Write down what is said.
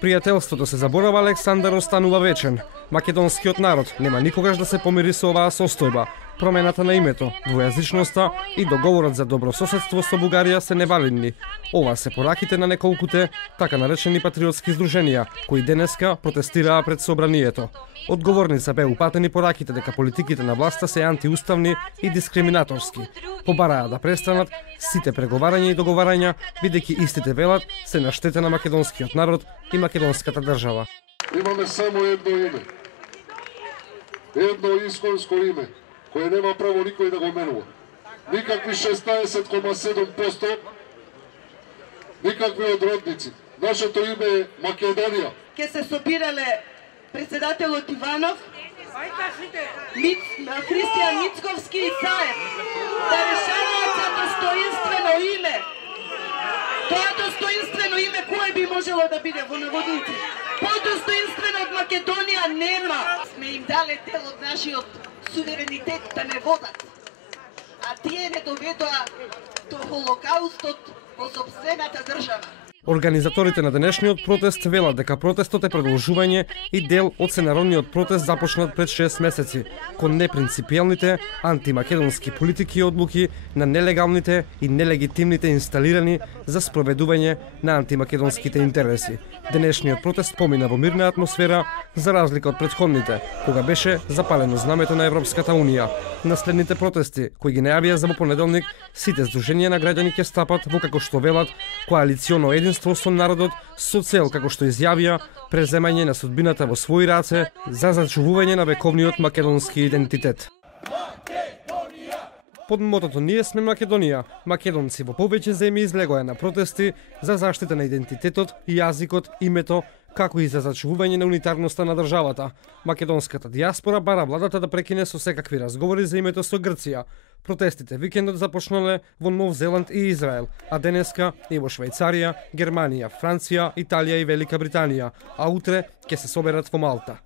Пријателството се заборава, Александар останува вечен. Македонскиот народ нема никогаш да се помири со оваа состојба. Промената на името, двојазичноста и договорот за добрососедство со Бугарија се невалидни. Ова се пораките на неколкуте така наречени патриотски здруженија, кои денеска протестираа пред собранието. Одговорница бе упатени пораките дека политиките на власта се антиуставни и дискриминаторски. Побараа да престанат сите преговарања и договарања, бидејќи истите велат се на штета на македонскиот народ и македонската држава. Имаме само едно име. Едно исконско име, кое нема право никој да го менува. Никакви 16,7%, никакви одродници. Нашето име е Македонија. Ке се собирале председателот Иванов, Христијан Мицковски и Саев да решаваат за достоинствено име. Тоа достоинствено име кое би можело да биде во наводници? По-достоинствено од Македонија нема. Сме им дале дел од нашиот суверенитет да не водат. А тие не доведоа до Холокаустот во сопствената држава. Организаторите на денешниот протест велат дека протестот е продолжување и дел од сенародниот протест започнат пред 6 месеци кон непринципиелните антимакедонски политики и одлуки на нелегалните и нелегитимните инсталирани за спроведување на антимакедонските интереси. Денешниот протест помина во мирна атмосфера за разлика од претходните, кога беше запалено знамето на Европската Унија. На следните протести, кои ги најавија за во понеделник, сите здруженија на граѓани ќе стапат во, како што велат, коалиционо единство со народот со цел, како што изјавија, преземање на судбината во своји раце за зачувување на вековниот македонски идентитет. Под мотото "Ние сме Македонија", македонци во повеќе земји излегоа на протести за заштита на идентитетот, јазикот, името, како и за зачувување на унитарноста на државата. Македонската дијаспора бара владата да прекине со секакви разговори за името со Грција. Протестите викендот започнале во Нов Зеланд и Израел, а денеска и во Швајцарија, Германија, Франција, Италија и Велика Британија, а утре ќе се соберат во Малта.